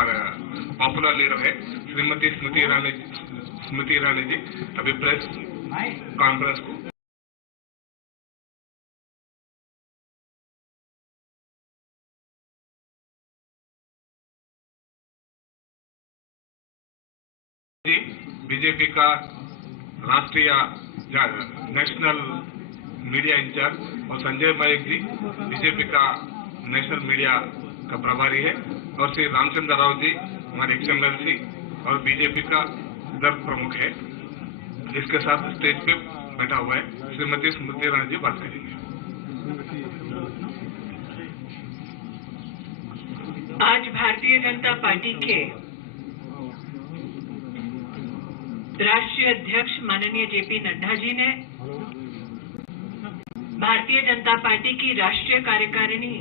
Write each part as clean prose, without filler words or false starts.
Popular leader है श्रीमती स्मृति ईरानी जी अभी press conference को बीजेपी का राष्ट्रीय नेशनल मीडिया इंचार्ज और संजय नायक जी बीजेपी का नेशनल मीडिया का प्रभारी है और श्री रामचंद्र राव जी हमारे XMLC और बीजेपी का दल प्रमुख है। इसके साथ स्टेज पे बैठा हुआ है श्रीमती स्मृति ईरानी जी बात करेंगे। आज भारतीय जनता पार्टी के राष्ट्रीय अध्यक्ष माननीय JP नड्डा जी ने भारतीय जनता पार्टी की राष्ट्रीय कार्यकारिणी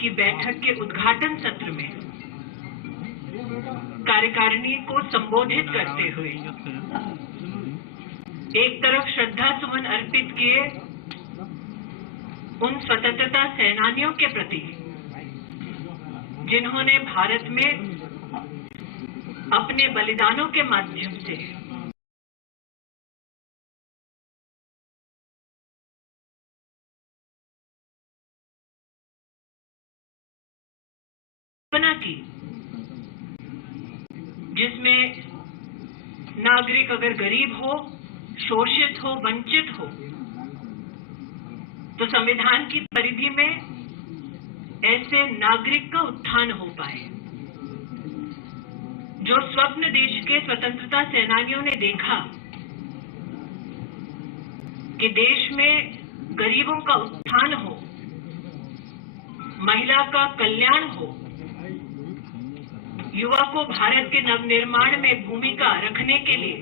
की बैठक के उद्घाटन सत्र में कार्यकारिणी को संबोधित करते हुए एक तरफ श्रद्धा सुमन अर्पित किए उन स्वतंत्रता सेनानियों के प्रति जिन्होंने भारत में अपने बलिदानों के माध्यम से बना की, जिसमें नागरिक अगर गरीब हो, शोषित हो, वंचित हो तो संविधान की परिधि में ऐसे नागरिक का उत्थान हो पाए। जो स्वप्न देश के स्वतंत्रता सेनानियों ने देखा कि देश में गरीबों का उत्थान हो, महिला का कल्याण हो, युवा को भारत के नवनिर्माण में भूमिका रखने के लिए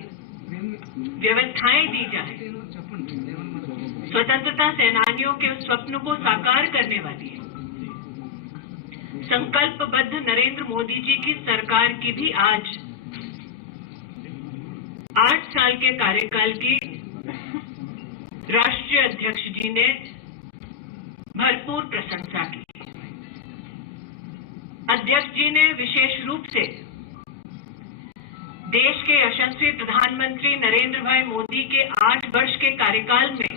व्यवस्थाएं दी जाए, स्वतंत्रता सेनानियों के उस स्वप्न को साकार करने वाली है संकल्पबद्ध नरेंद्र मोदी जी की सरकार की भी आज 8 साल के कार्यकाल की राष्ट्रीय अध्यक्ष जी ने भरपूर प्रशंसा की। अध्यक्ष जी ने विशेष रूप से देश के यशस्वी प्रधानमंत्री नरेंद्र भाई मोदी के 8 वर्ष के कार्यकाल में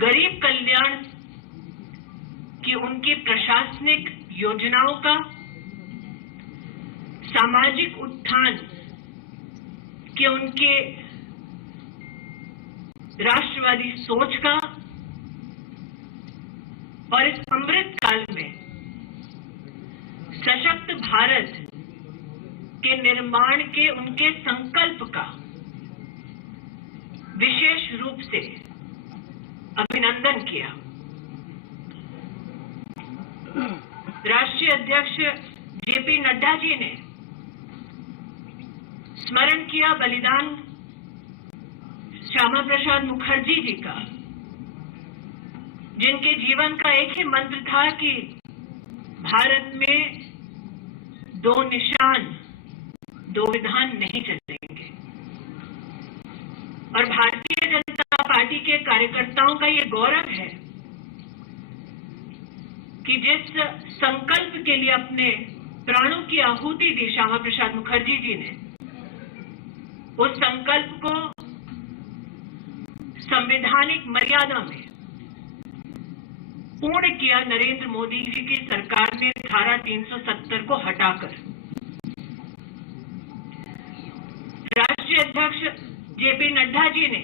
गरीब कल्याण की उनकी प्रशासनिक योजनाओं का, सामाजिक उत्थान की उनके राष्ट्रवादी सोच का और इस अमृत काल में सशक्त भारत के निर्माण के उनके संकल्प का विशेष रूप से अभिनंदन किया। राष्ट्रीय अध्यक्ष JP नड्डा जी ने स्मरण किया बलिदान श्यामा प्रसाद मुखर्जी जी का, जिनके जीवन का एक ही मंत्र था कि भारत में 2 निशान 2 विधान नहीं चलेंगे। और भारतीय जनता पार्टी के कार्यकर्ताओं का ये गौरव है कि जिस संकल्प के लिए अपने प्राणों की आहुति दी श्यामा प्रसाद मुखर्जी जी ने, उस संकल्प को संवैधानिक मर्यादा में पूर्ण किया नरेंद्र मोदी जी की सरकार ने धारा 370 को हटाकर। राष्ट्रीय अध्यक्ष JP नड्डा जी ने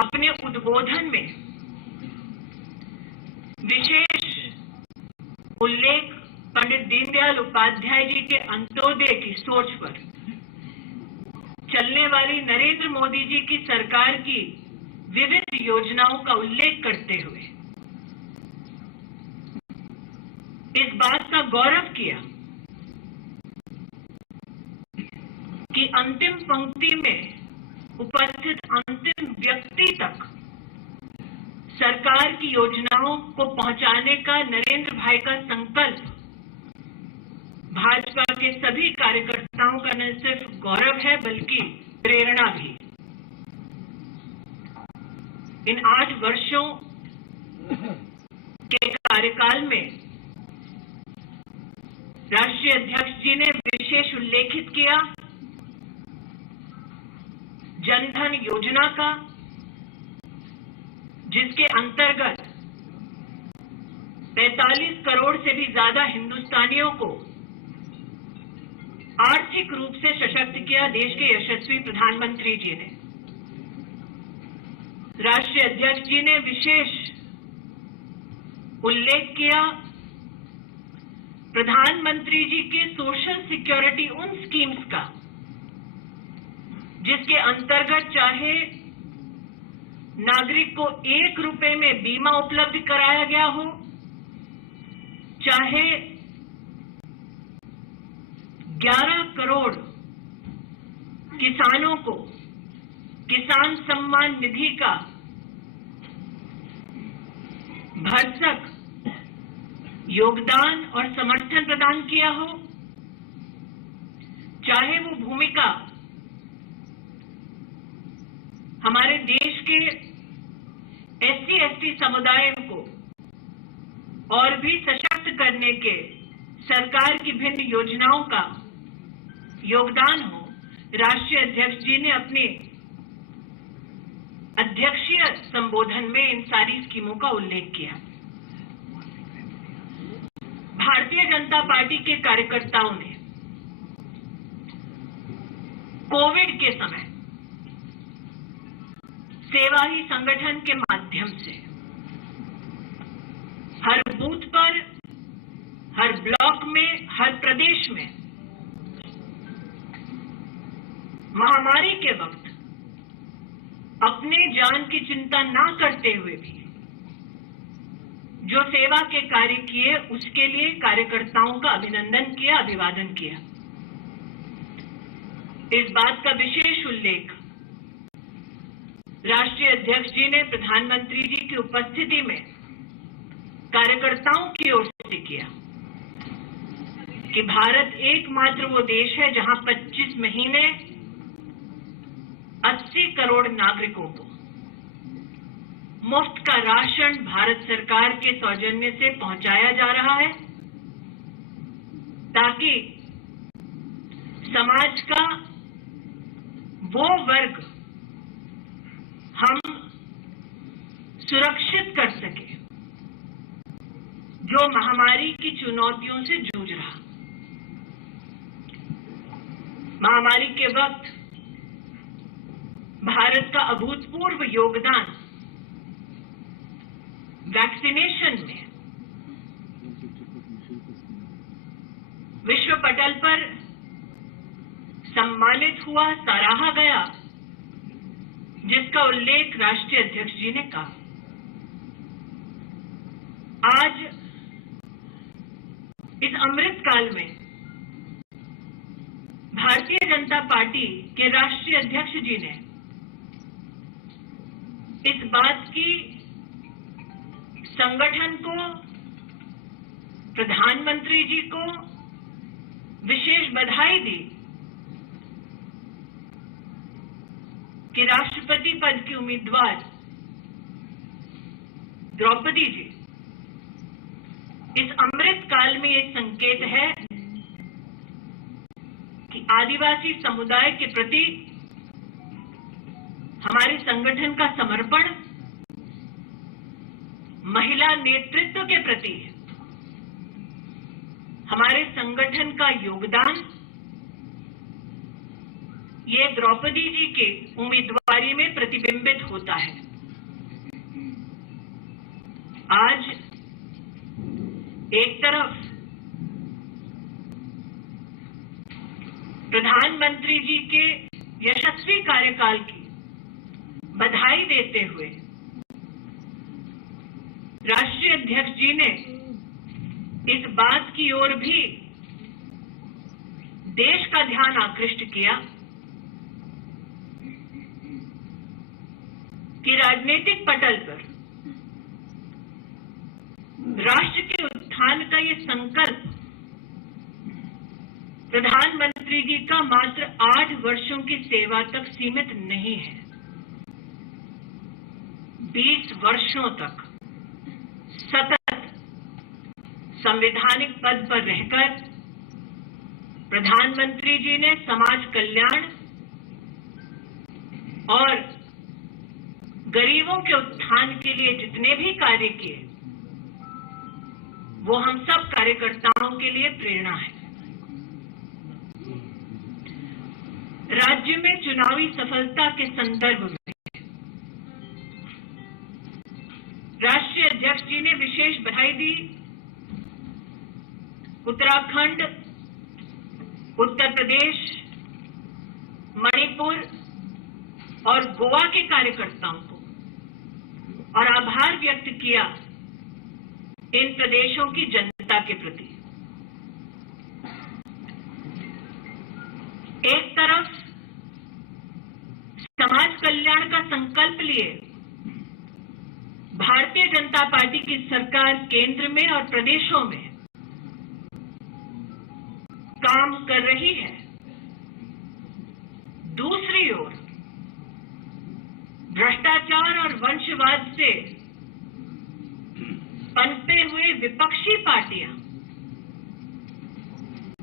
अपने उद्बोधन में विशेष उल्लेख पंडित दीनदयाल उपाध्याय जी के अंत्योदय की सोच पर चलने वाली नरेंद्र मोदी जी की सरकार की विविध योजनाओं का उल्लेख करते हुए इस बात का गौरव किया कि अंतिम पंक्ति में उपस्थित अंतिम व्यक्ति तक सरकार की योजनाओं को पहुंचाने का नरेंद्र भाई का संकल्प भाजपा के सभी कार्यकर्ताओं का न सिर्फ गौरव है बल्कि प्रेरणा भी। इन 8 वर्षों के कार्यकाल में राष्ट्रीय अध्यक्ष जी ने विशेष उल्लेखित किया जनधन योजना का, जिसके अंतर्गत 45 करोड़ से भी ज्यादा हिंदुस्तानियों को आर्थिक रूप से सशक्त किया देश के यशस्वी प्रधानमंत्री जी ने। राष्ट्रीय अध्यक्ष जी ने विशेष उल्लेख किया प्रधानमंत्री जी के सोशल सिक्योरिटी उन स्कीम्स का जिसके अंतर्गत चाहे नागरिक को 1 रुपए में बीमा उपलब्ध कराया गया हो, चाहे 11 करोड़ किसानों को किसान सम्मान निधि का भरसक योगदान और समर्थन प्रदान किया हो, चाहे वो भूमिका हमारे देश के SC/ST समुदाय को और भी सशक्त करने के सरकार की भिन्न योजनाओं का योगदान हो। राष्ट्रीय अध्यक्ष जी ने अपने अध्यक्षीय संबोधन में इन सारी स्कीमों का उल्लेख किया। भारतीय जनता पार्टी के कार्यकर्ताओं ने कोविड के समय सेवा ही संगठन के माध्यम से हर बूथ पर, हर ब्लॉक में, हर प्रदेश में महामारी के वक्त अपने जान की चिंता ना करते हुए भी जो सेवा के कार्य किए, उसके लिए कार्यकर्ताओं का अभिनंदन किया, अभिवादन किया। इस बात का विशेष उल्लेख राष्ट्रीय अध्यक्ष जी ने प्रधानमंत्री जी की उपस्थिति में कार्यकर्ताओं की ओर से किया कि भारत एकमात्र वो देश है जहां 25 महीने 80 करोड़ नागरिकों को मुफ्त का राशन भारत सरकार के सौजन्य से पहुंचाया जा रहा है, ताकि समाज का वो वर्ग हम सुरक्षित कर सके जो महामारी की चुनौतियों से जूझ रहा। महामारी के वक्त भारत का अभूतपूर्व योगदान वैक्सीनेशन में विश्व पटल पर सम्मानित हुआ, सराहा गया, जिसका उल्लेख राष्ट्रीय अध्यक्ष जी ने कहा। आज इस अमृत काल में भारतीय जनता पार्टी के राष्ट्रीय अध्यक्ष जी ने इस बात की संगठन को, प्रधानमंत्री जी को विशेष बधाई दी कि राष्ट्रपति पद की उम्मीदवार द्रौपदी जी इस अमृत काल में एक संकेत है कि आदिवासी समुदाय के प्रति हमारे संगठन का समर्पण, महिला नेतृत्व के प्रति हमारे संगठन का योगदान, ये द्रौपदी जी के उम्मीदवारी में प्रतिबिंबित होता है। आज एक तरफ प्रधानमंत्री जी के यशस्वी कार्यकाल की बधाई देते हुए राष्ट्रीय अध्यक्ष जी ने इस बात की ओर भी देश का ध्यान आकृष्ट किया कि राजनीतिक पटल पर राष्ट्र के उत्थान का ये संकल्प प्रधानमंत्री जी का मात्र 8 वर्षों की सेवा तक सीमित नहीं है। 20 वर्षों तक सतत संवैधानिक पद पर रहकर प्रधानमंत्री जी ने समाज कल्याण और गरीबों के उत्थान के लिए जितने भी कार्य किए, वो हम सब कार्यकर्ताओं के लिए प्रेरणा है। राज्य में चुनावी सफलता के संदर्भ में राष्ट्रीय अध्यक्ष जी ने विशेष बधाई दी उत्तराखंड, उत्तर प्रदेश, मणिपुर और गोवा के कार्यकर्ताओं को और आभार व्यक्त किया इन प्रदेशों की जनता के प्रति। एक तरफ समाज कल्याण का संकल्प लिए भारतीय जनता पार्टी की सरकार केंद्र में और प्रदेशों में काम कर रही है, दूसरी ओर भ्रष्टाचार और वंशवाद से पनपे हुए विपक्षी पार्टियां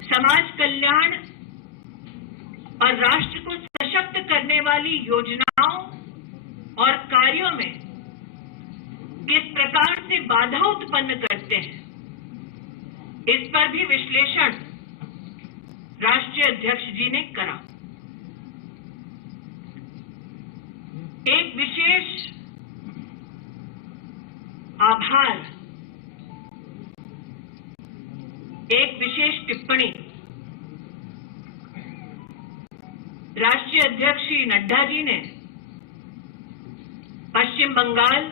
समाज कल्याण और राष्ट्र को सशक्त करने वाली योजनाओं और कार्यों में किस प्रकार से बाधा उत्पन्न करते हैं, इस पर भी विश्लेषण राष्ट्रीय अध्यक्ष जी ने करा। एक विशेष आभार, एक विशेष टिप्पणी राष्ट्रीय अध्यक्ष श्री नड्डा जी ने पश्चिम बंगाल,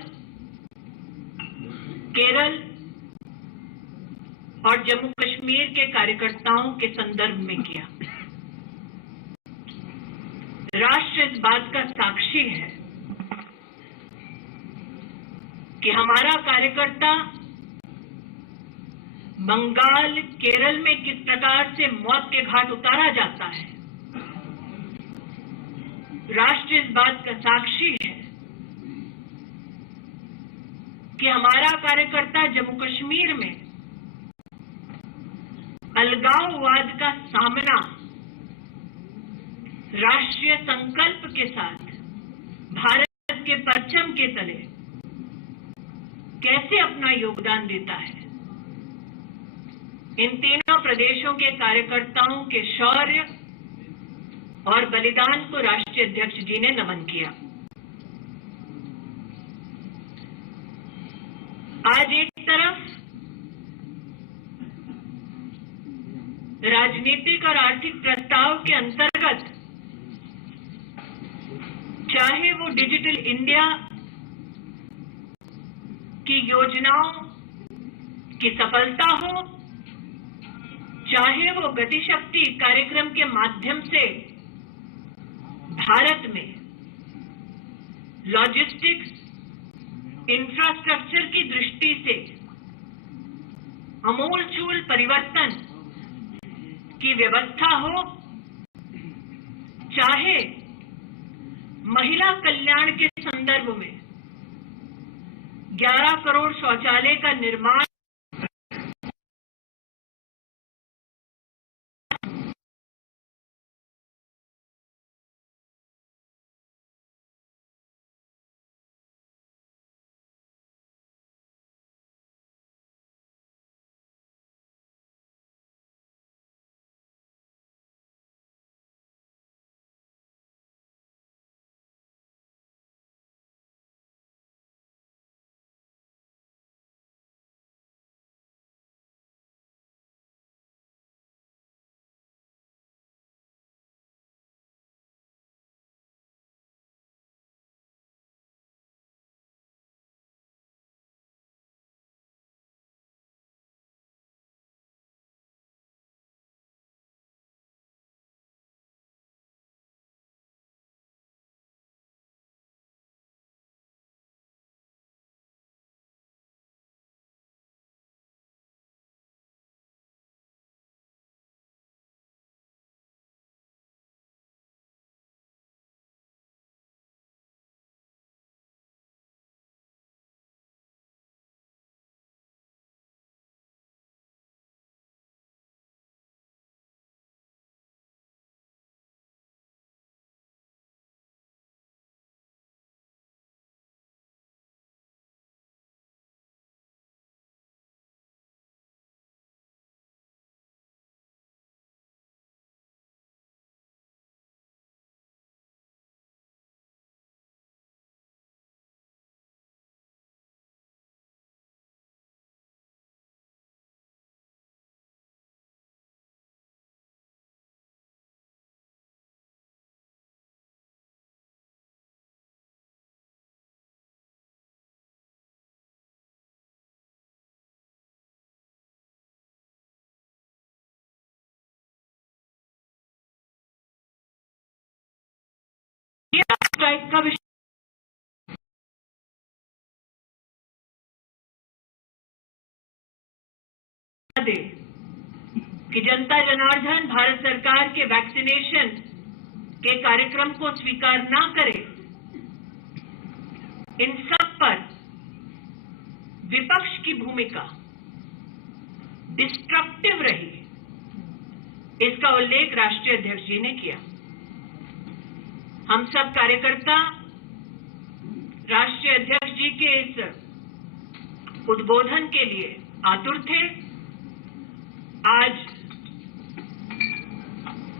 केरल और जम्मू कश्मीर के कार्यकर्ताओं के संदर्भ में किया। राष्ट्र इस बात का साक्षी है कि हमारा कार्यकर्ता बंगाल, केरल में किस प्रकार से मौत के घाट उतारा जाता है। राष्ट्र इस बात का साक्षी है कि हमारा कार्यकर्ता जम्मू कश्मीर में अलगाववाद का सामना राष्ट्रीय संकल्प के साथ भारत के परचम के तले कैसे अपना योगदान देता है। इन तीनों प्रदेशों के कार्यकर्ताओं के शौर्य और बलिदान को राष्ट्रीय अध्यक्ष जी ने नमन किया। आज एक तरफ राजनीतिक और आर्थिक प्रस्ताव के अंतर्गत चाहे वो डिजिटल इंडिया की योजनाओं की सफलता हो, चाहे वो गतिशक्ति कार्यक्रम के माध्यम से भारत में लॉजिस्टिक्स इंफ्रास्ट्रक्चर की दृष्टि से अमूलचूल परिवर्तन की व्यवस्था हो, चाहे महिला कल्याण के संदर्भ में 11 करोड़ शौचालय का निर्माण टाइप का विषय दे कि जनता जनार्दन भारत सरकार के वैक्सीनेशन के कार्यक्रम को स्वीकार ना करे, इन सब पर विपक्ष की भूमिका डिस्ट्रक्टिव रही, इसका उल्लेख राष्ट्रीय अध्यक्ष जी ने किया। हम सब कार्यकर्ता राष्ट्रीय अध्यक्ष जी के इस उद्बोधन के लिए आतुर थे। आज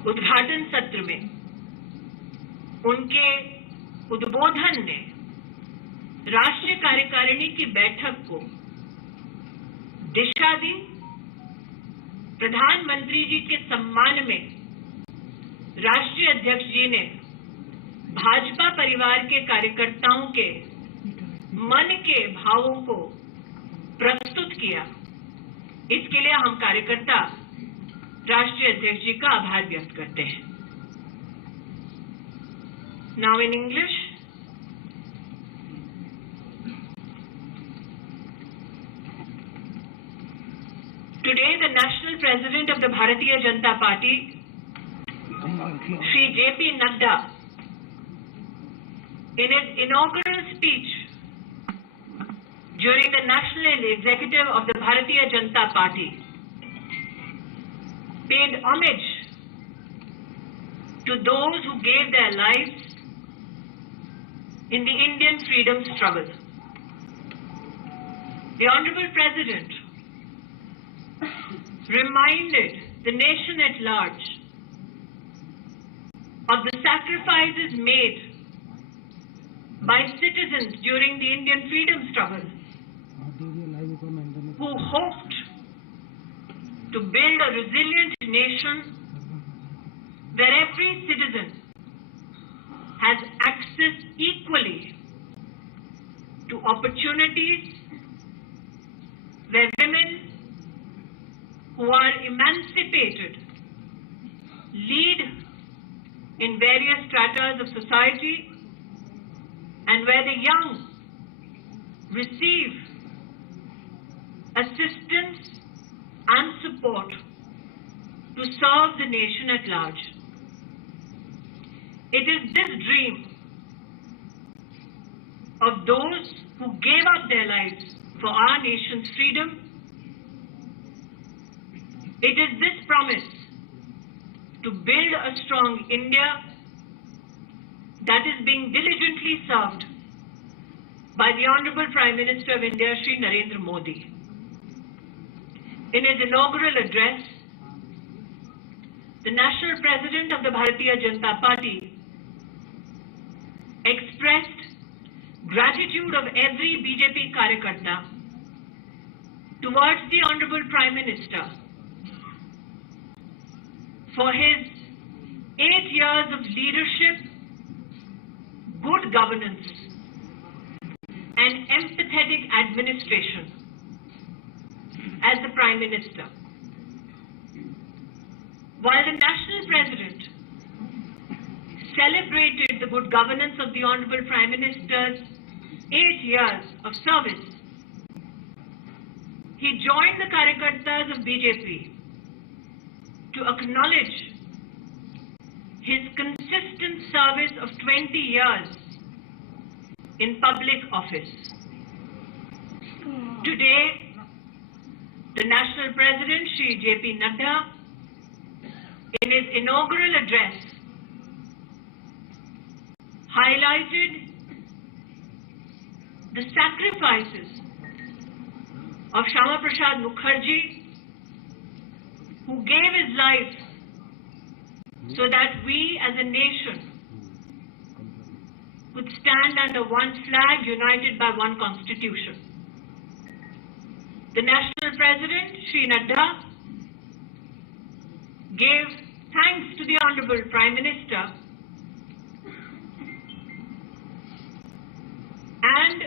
उद्घाटन सत्र में उनके उद्बोधन ने राष्ट्रीय कार्यकारिणी की बैठक को दिशा दी। प्रधानमंत्री जी के सम्मान में राष्ट्रीय अध्यक्ष जी ने भाजपा परिवार के कार्यकर्ताओं के मन के भावों को प्रस्तुत किया। इसके लिए हम कार्यकर्ता राष्ट्रीय अध्यक्ष जी का आभार व्यक्त करते हैं। Now in English, today the national president of the Bharatiya Janata Party, Shri JP Nadda, in his inaugural speech during the national executive of the Bharatiya Janata Party, paid homage to those who gave their lives in the Indian freedom struggle. The Honorable President reminded the nation at large of the sacrifices made by citizens during the Indian freedom struggle, who hoped to build a resilient nation where every citizen has access equally to opportunities, where women who are emancipated lead in various stratas of society, and where the young receive assistance and support to serve the nation at large. It is this dream of those who gave up their lives for our nation's freedom. It is this promise to build a strong India that is being diligently served by the Honorable Prime Minister of India, Shri Narendra Modi. In his inaugural address, the National President of the Bharatiya Janata Party expressed gratitude of every BJP Karyakarta towards the Honorable Prime Minister for his 8 years of leadership, good governance, and empathetic administration as the Prime Minister. While the National President celebrated the good governance of the Honorable Prime Minister's 8 years of service, he joined the Karyakartas of BJP to acknowledge his consistent service of 20 years in public office. Today, the National President, Shri JP Nadda, in his inaugural address, highlighted the sacrifices of Shama Prasad Mukherjee, who gave his life so that we as a nation could stand under one flag, united by one constitution. The National President, Shri Nadda, gave thanks to the Honorable Prime Minister and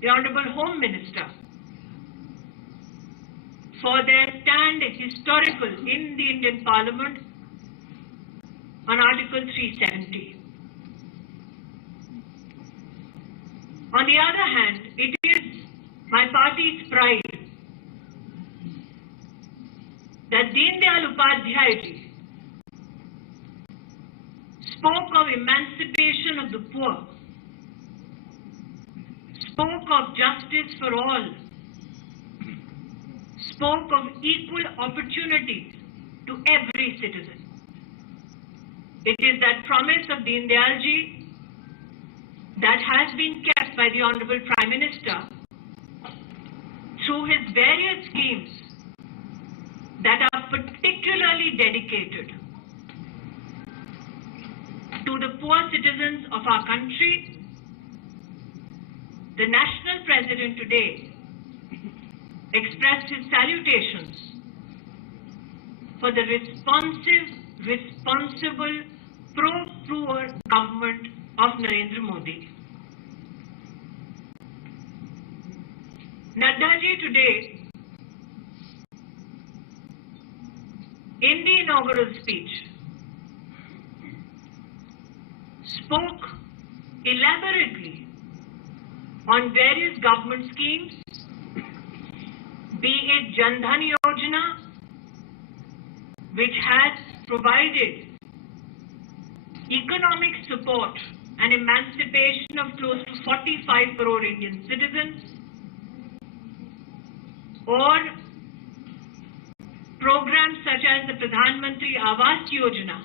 the Honorable Home Minister for their stand historical in the Indian Parliament on Article 370. On the other hand, it is my party's pride that Deen Dayal Upadhyay ji spoke of emancipation of the poor, spoke of justice for all, spoke of equal opportunity to every citizen. It is that promise of Deen Dayal ji that has been kept by the Honorable Prime Minister through his various schemes that are particularly dedicated to the poor citizens of our country. The National President today expressed his salutations for the responsible, pro-poor government of Narendra Modi. Nadda ji today, in the inaugural speech, spoke elaborately on various government schemes, be it Jan Dhan Yojana, which has provided economic support and emancipation of close to 45 crore Indian citizens, or programs such as the Pradhan Mantri Awas Yojana,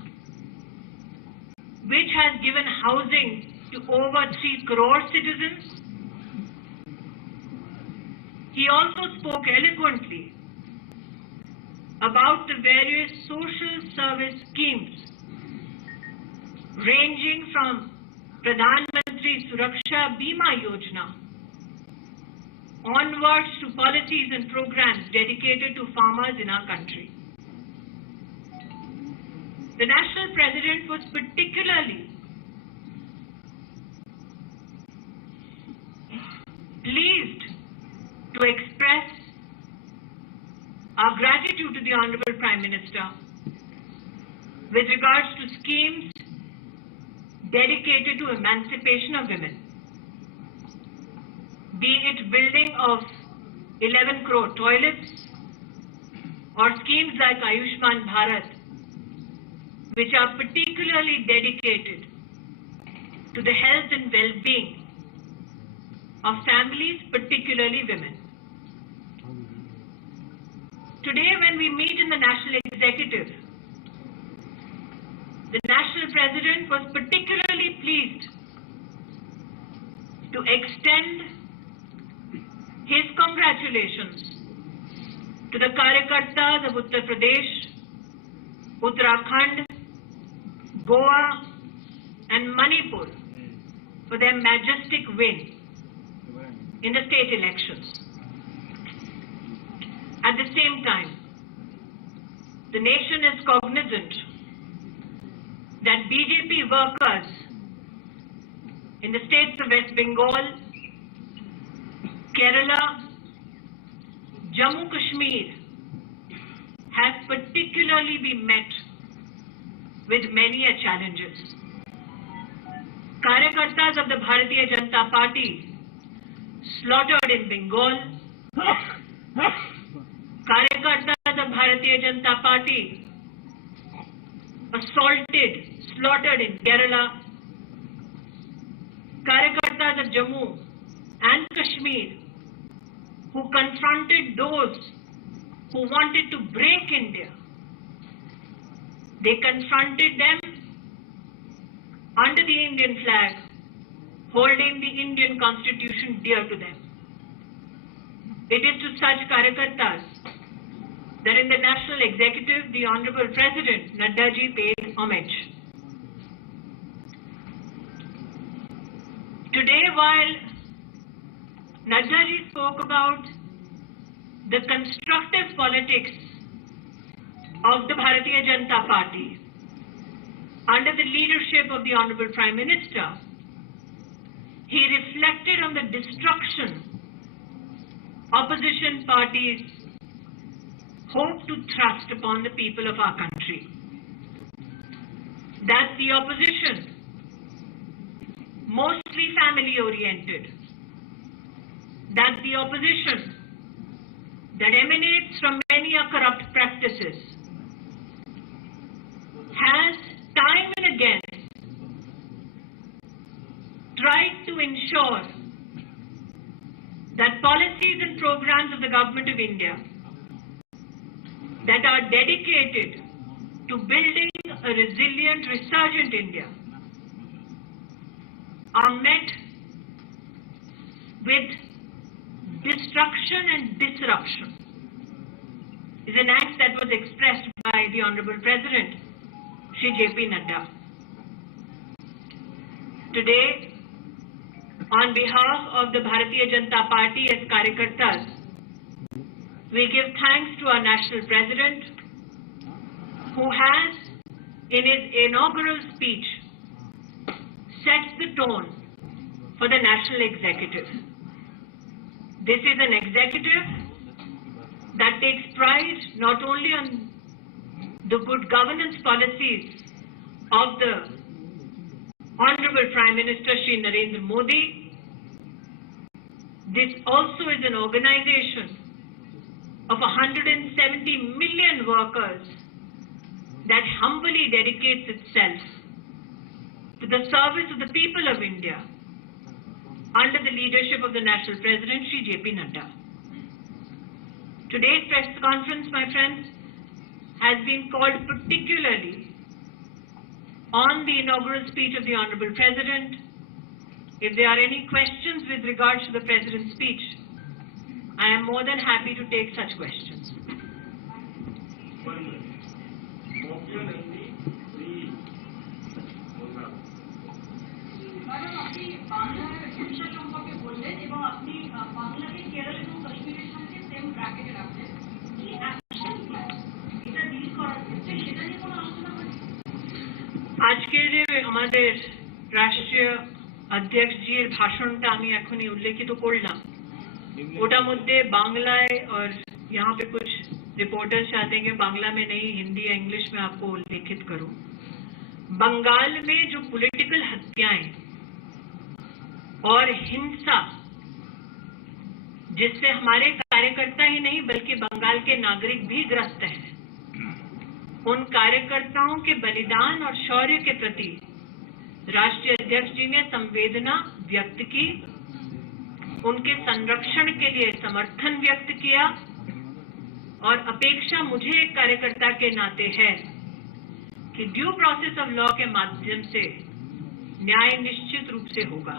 which has given housing to over 3 crore citizens. He also spoke eloquently about the various social service schemes ranging from Pradhan Mantri Suraksha Bima Yojana onwards to policies and programs dedicated to farmers in our country. The National President was particularly pleased to express our gratitude to the Honorable Prime Minister with regards to schemes dedicated to emancipation of women, be it building of 11 crore toilets or schemes like Ayushman Bharat, which are particularly dedicated to the health and well-being of families, particularly women. Today, when we meet in the National Executive, the National President was particularly pleased to extend his congratulations to the Karyakartas of Uttar Pradesh, Uttarakhand, Goa and Manipur for their majestic win in the state elections. At the same time, the nation is cognizant that BJP workers in the states of West Bengal, Kerala, Jammu Kashmir have particularly been met with many challenges. Karyakartas of the Bharatiya Janata Party slaughtered in Bengal, Karyakartas of Bharatiya Janata Party assaulted, slaughtered in Kerala, Karyakartas of Jammu and Kashmir who confronted those who wanted to break India. They confronted them under the Indian flag, holding the Indian constitution dear to them. It is to such Karyakartas that in the National Executive, the Honorable President Nadda ji paid homage. Today, while Nadda ji spoke about the constructive politics of the Bharatiya Janata Party under the leadership of the Honorable Prime Minister, he reflected on the destruction opposition parties hope to thrust upon the people of our country. That the opposition, mostly family-oriented, that the opposition that emanates from many corrupt practices has time and again tried to ensure that policies and programs of the Government of India that are dedicated to building a resilient, resurgent India are met with destruction and disruption, is an act that was expressed by the Honorable President, Shri JP Nadda. Today, on behalf of the Bharatiya Janata Party as Karyakartas, we give thanks to our National President, who has, in his inaugural speech, set the tone for the National Executive. This is an executive that takes pride not only on the good governance policies of the Honorable Prime Minister Shri Narendra Modi. This also is an organization of 170 million workers that humbly dedicates itself to the service of the people of India under the leadership of the National President Shri JP Nadda. Today's press conference, my friends, has been called particularly on the inaugural speech of the Honorable President. If there are any questions with regards to the President's speech, I am more than happy to take such questions. আজকে যে আমাদের রাষ্ট্রীয় अध्यक्ष जी भाषणটা আমি এখনই উল্লেখিত করলাম ওটার মধ্যে बांग्लाয় और यहाँ पे कुछ रिपोर्टर्स चाहते हैं कि बांग्ला में नहीं हिंदी या इंग्लिश में आपको उल्लेखित करूं। बंगाल में जो पॉलिटिकल हत्याएं और हिंसा जिससे हमारे कार्यकर्ता ही नहीं बल्कि बंगाल के नागरिक भी ग्रस्त हैं, उन कार्यकर्ताओं के बलिदान और शौर्य के प्रति राष्ट्रीय अध्यक्ष जी ने संवेदना व्यक्त की, उनके संरक्षण के लिए समर्थन व्यक्त किया और अपेक्षा मुझे एक कार्यकर्ता के नाते है कि ड्यू प्रोसेस ऑफ लॉ के माध्यम से न्याय निश्चित रूप से होगा।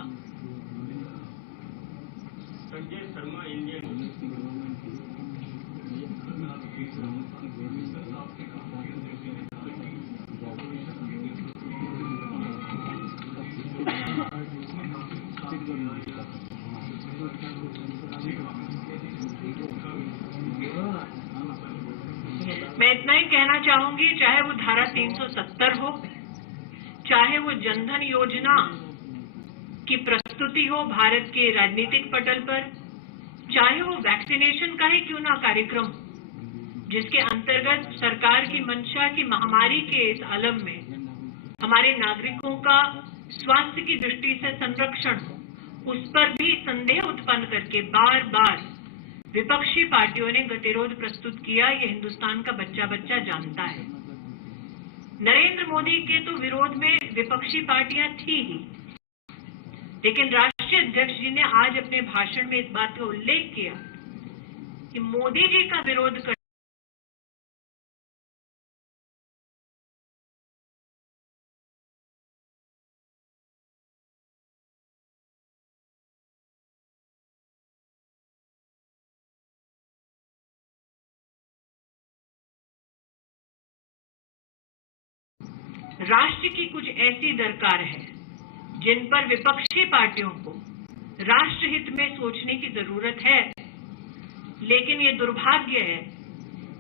मैं इतना ही कहना चाहूंगी, चाहे वो धारा 370 हो, चाहे वो जनधन योजना की प्रस्तुति हो भारत के राजनीतिक पटल पर, चाहे वो वैक्सीनेशन का ही क्यों ना कार्यक्रम जिसके अंतर्गत सरकार की मंशा की महामारी के इस आलम में हमारे नागरिकों का स्वास्थ्य की दृष्टि से संरक्षण हो, उस पर भी संदेह उत्पन्न करके बार बार विपक्षी पार्टियों ने गतिरोध प्रस्तुत किया। ये हिंदुस्तान का बच्चा बच्चा जानता है। नरेंद्र मोदी के तो विरोध में विपक्षी पार्टियां थी ही, लेकिन राष्ट्रीय अध्यक्ष जी ने आज अपने भाषण में इस बात का उल्लेख किया कि मोदी जी का विरोध कर राष्ट्र की कुछ ऐसी दरकार है जिन पर विपक्षी पार्टियों को राष्ट्रहित में सोचने की जरूरत है, लेकिन ये दुर्भाग्य है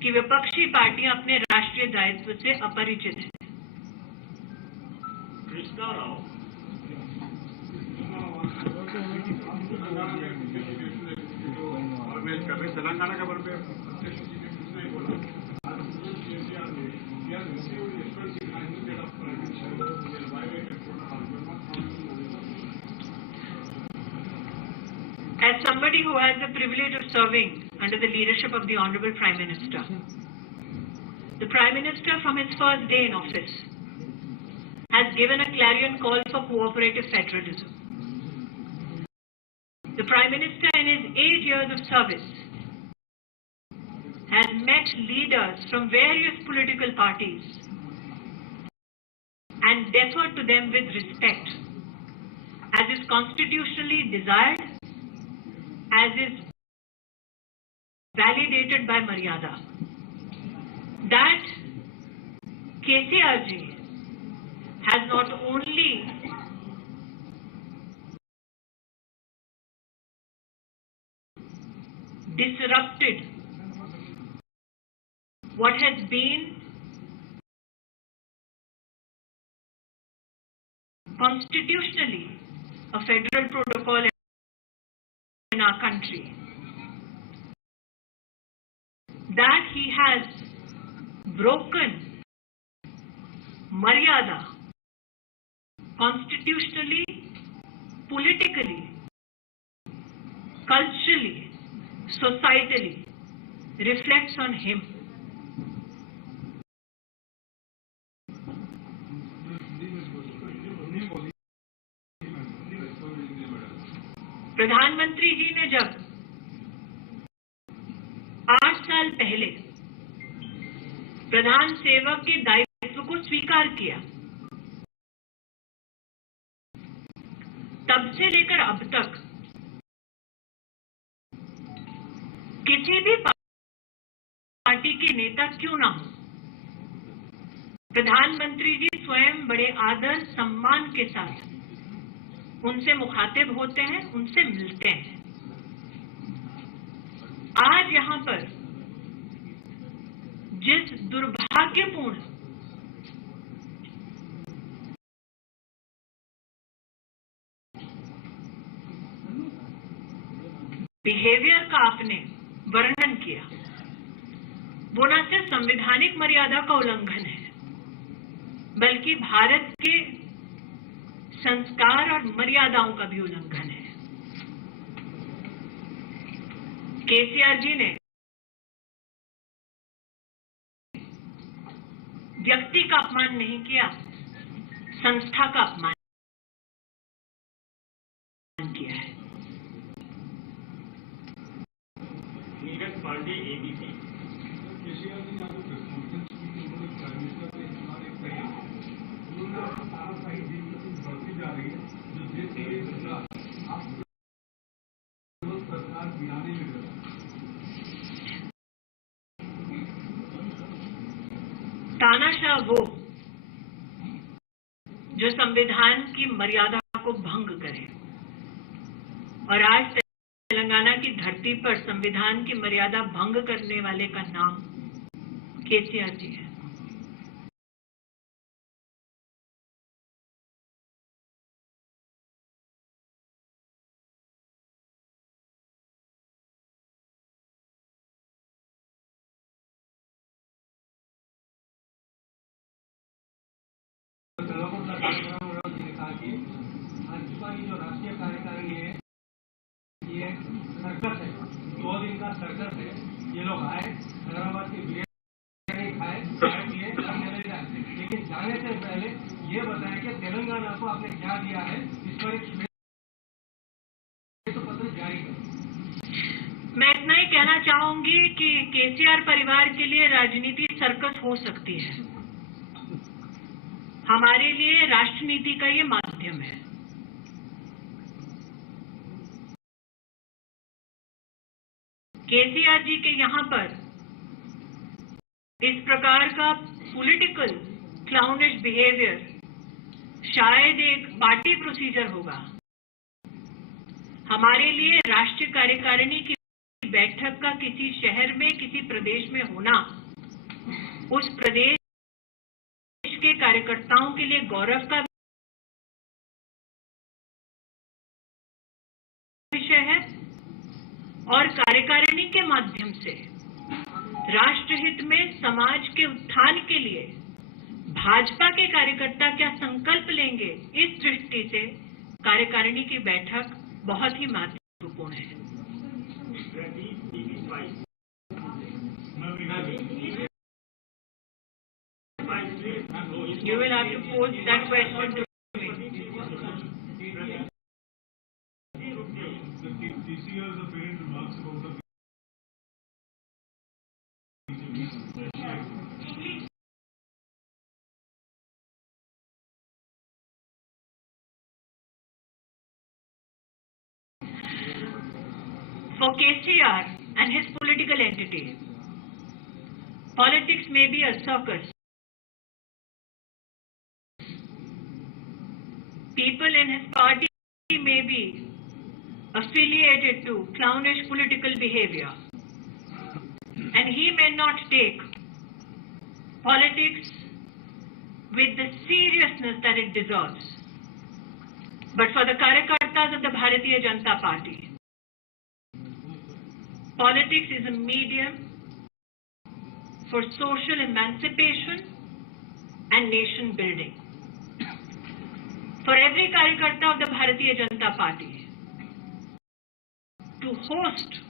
कि विपक्षी पार्टियां अपने राष्ट्रीय दायित्व से अपरिचित हैं। As somebody who has the privilege of serving under the leadership of the Honorable Prime Minister, the Prime Minister from his first day in office has given a clarion call for cooperative federalism. The Prime Minister in his 8 years of service has met leaders from various political parties and deferred to them with respect, as is constitutionally desired, as is validated by Maryada. That KCR ji has not only disrupted what has been constitutionally a federal protocol in our country, that he has broken Maryada constitutionally, politically, culturally, societally, reflects on him. प्रधानमंत्री जी ने जब 8 साल पहले प्रधान सेवक के दायित्व को स्वीकार किया, तब से लेकर अब तक किसी भी पार्टी के नेता क्यों ना हो, प्रधानमंत्री जी स्वयं बड़े आदर सम्मान के साथ उनसे मुखातिब होते हैं, उनसे मिलते हैं। आज यहां पर जिस दुर्भाग्यपूर्ण बिहेवियर का आपने वर्णन किया, वो न सिर्फ संवैधानिक मर्यादा का उल्लंघन है, बल्कि भारत के संस्कार और मर्यादाओं का भी उल्लंघन है। केसीआर जी ने व्यक्ति का अपमान नहीं किया, संस्था का अपमान किया है। नीरज पांडे, एबीपी। तानाशाह वो जो संविधान की मर्यादा को भंग करे, और आज तेलंगाना की धरती पर संविधान की मर्यादा भंग करने वाले का नाम केसीआर जी है। जो राष्ट्रीय कार्यकारिणी है, ये सर्कस है, 2 दिन का सर्कस है। ये लोग आए, हैदराबाद की बिरयानी खाए, चाय पिए और चले जाए। लेकिन जाने से पहले ये बताया कि तेलंगाना को आपने क्या दिया है, इस पर एक श्वेत पत्र जारी करें। मैं इतना ही कहना चाहूंगी कि केसीआर परिवार के लिए राजनीति सर्कस हो सकती है, हमारे लिए राष्ट्रनीति का ये माध्यम है। केसीआर जी के यहां पर इस प्रकार का पॉलिटिकल क्लाउनिश बिहेवियर शायद एक पार्टी प्रोसीजर होगा। हमारे लिए राष्ट्रीय कार्यकारिणी की बैठक का किसी शहर में, किसी प्रदेश में होना, उस प्रदेश के कार्यकर्ताओं के लिए गौरव का विषय है, और कार्यकारिणी के माध्यम से राष्ट्रहित में समाज के उत्थान के लिए भाजपा के कार्यकर्ता क्या संकल्प लेंगे, इस दृष्टि से कार्यकारिणी की बैठक बहुत ही महत्वपूर्ण है। You will have to pose that question to me. For KCR and his political entity, politics may be a circus. People in his party may be affiliated to clownish political behavior, and he may not take politics with the seriousness that it deserves. But for the Karyakartas of the Bharatiya Janata Party, politics is a medium for social emancipation and nation building. For every Karyakarta of the Bharatiya Janata Party to host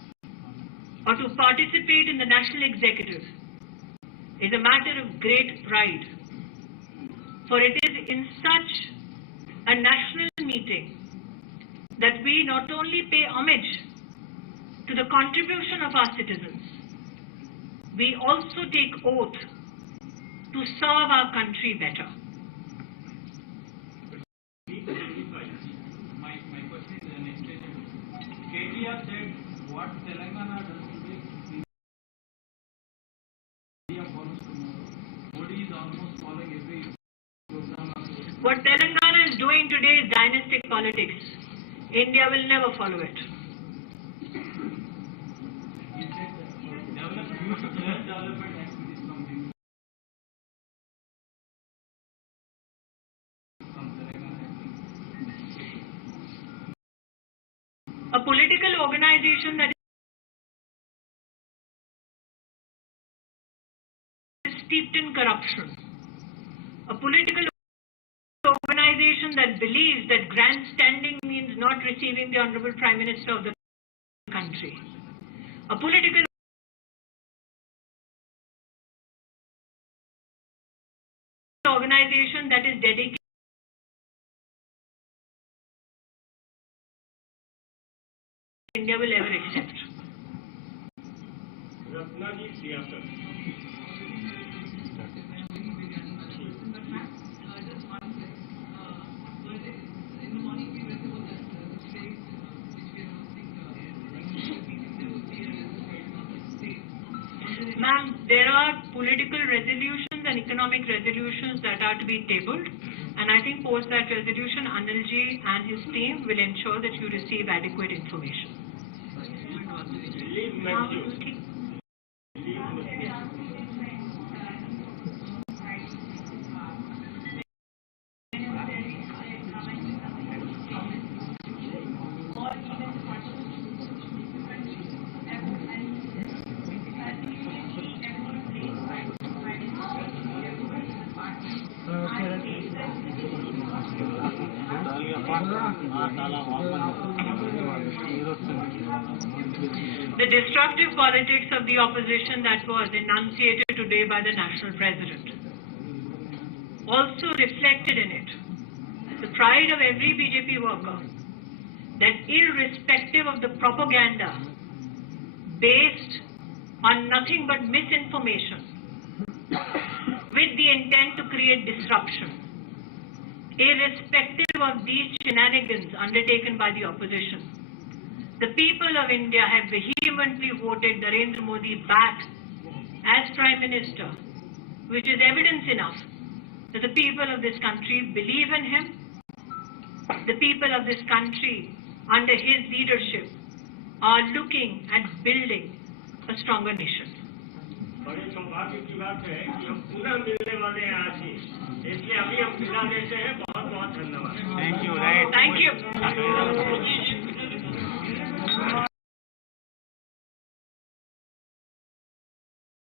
or to participate in the national executive is a matter of great pride. For it is in such a national meeting that we not only pay homage to the contribution of our citizens, we also take oath to serve our country better. My question is an extension. KTR said what Telangana does today, India follows tomorrow. Modi is almost following every program. What Telangana is doing today is dynastic politics. India will never follow it. He said development activities from Telangana. A political organization that is steeped in corruption, a political organization that believes that grandstanding means not receiving the Honorable Prime Minister of the country, a political organization that is dedicated India will ever accept. Ma'am, there are political resolutions and economic resolutions that are to be tabled, and I think post that resolution, Anilji and his team will ensure that you receive adequate information. The destructive politics of the opposition that was enunciated today by the National President also reflected in it the pride of every BJP worker that irrespective of the propaganda based on nothing but misinformation with the intent to create disruption, irrespective of these shenanigans undertaken by the opposition, the people of India have vehemently voted Narendra Modi back as Prime Minister, which is evidence enough that the people of this country believe in him. The people of this country, under his leadership, are looking at building a stronger nation. बड़े सौभाग्य की बात है कि हम पुनः मिलने वाले हैं आज ही, इसलिए अभी हम विदा लेते हैं। बहुत बहुत धन्यवाद। Thank you.